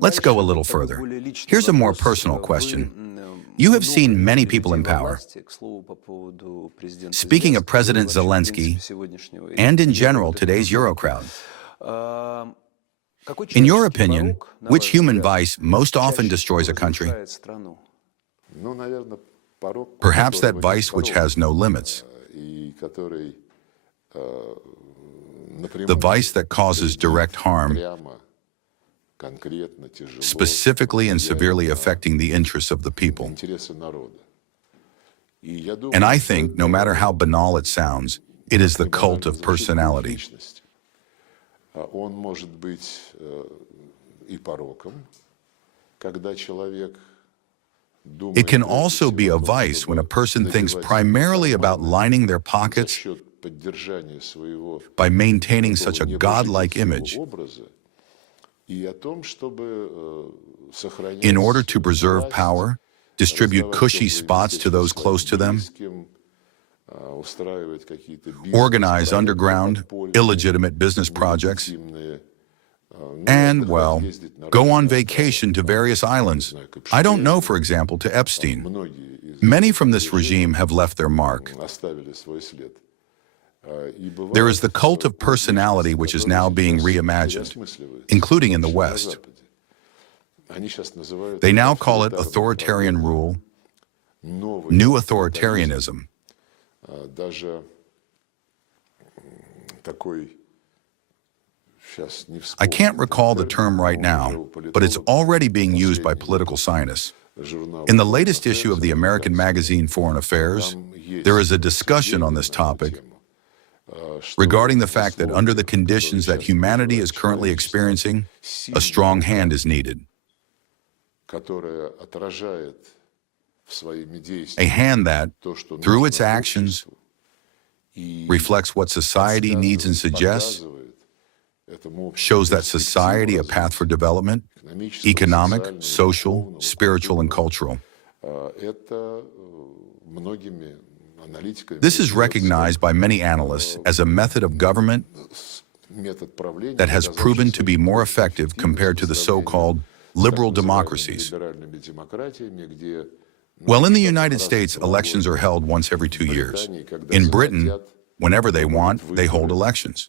Let's go a little further. Here's a more personal question. You have seen many people in power. Speaking of President Zelensky, and in general today's Euro crowd, in your opinion, which human vice most often destroys a country? Perhaps that vice which has no limits. The vice that causes direct harm, specifically and severely affecting the interests of the people. And I think, no matter how banal it sounds, it is the cult of personality. It can also be a vice when a person thinks primarily about lining their pockets by maintaining such a godlike image in order to preserve power, distribute cushy spots to those close to them, organize underground, illegitimate business projects, and, well, go on vacation to various islands. I don't know, for example, to Epstein. Many from this regime have left their mark. There is the cult of personality which is now being reimagined, including in the West. They now call it authoritarian rule, new authoritarianism. I can't recall the term right now, but it's already being used by political scientists. In the latest issue of the American magazine Foreign Affairs, there is a discussion on this topic regarding the fact that under the conditions that humanity is currently experiencing, a strong hand is needed. A hand that, through its actions, reflects what society needs and suggests, shows that society a path for development, economic, social, spiritual, and cultural. This is recognized by many analysts as a method of government that has proven to be more effective compared to the so-called liberal democracies. Well, in the United States, elections are held once every 2 years. In Britain, whenever they want, they hold elections.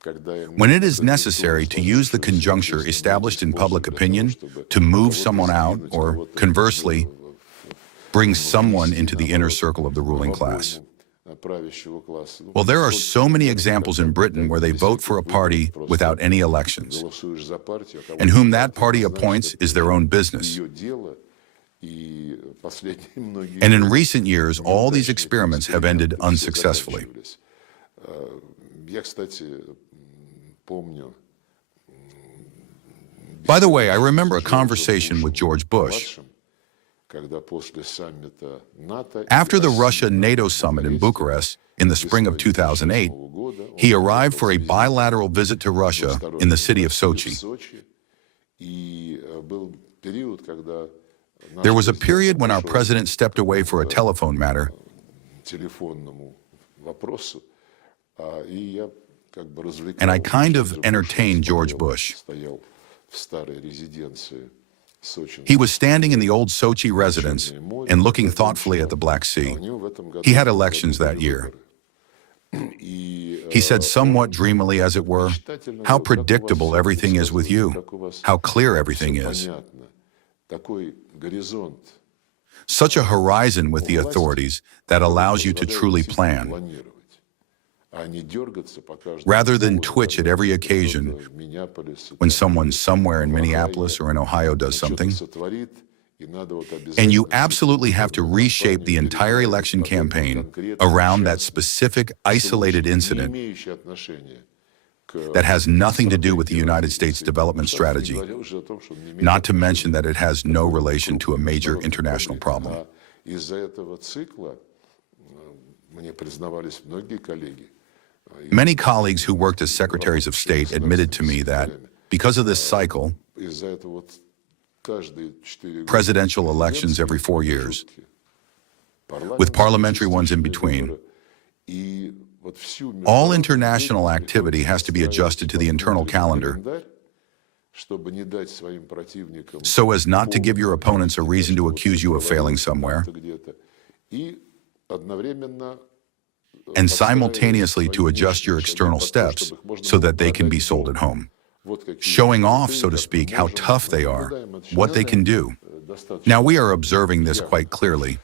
When it is necessary to use the conjuncture established in public opinion to move someone out, or conversely, bring someone into the inner circle of the ruling class. Well, there are so many examples in Britain where they vote for a party without any elections, and whom that party appoints is their own business. And in recent years, all these experiments have ended unsuccessfully. By the way, I remember a conversation with George Bush. After the Russia-NATO summit in Bucharest in the spring of 2008, he arrived for a bilateral visit to Russia in the city of Sochi. There was a period when our president stepped away for a telephone matter, and I kind of entertained George Bush. He was standing in the old Sochi residence and looking thoughtfully at the Black Sea. He had elections that year. He said somewhat dreamily, as it were, "How predictable everything is with you, how clear everything is. Such a horizon with the authorities that allows you to truly plan, rather than twitch at every occasion when someone somewhere in Minneapolis or in Ohio does something. And you absolutely have to reshape the entire election campaign around that specific isolated incident that has nothing to do with the United States development strategy, not to mention that it has no relation to a major international problem." Many colleagues who worked as secretaries of state admitted to me that, because of this cycle, presidential elections every 4 years, with parliamentary ones in between, all international activity has to be adjusted to the internal calendar so as not to give your opponents a reason to accuse you of failing somewhere, and simultaneously to adjust your external steps so that they can be sold at home. Showing off, so to speak, how tough they are, what they can do. Now we are observing this quite clearly.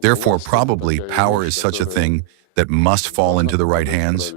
Therefore, probably power is such a thing that must fall into the right hands.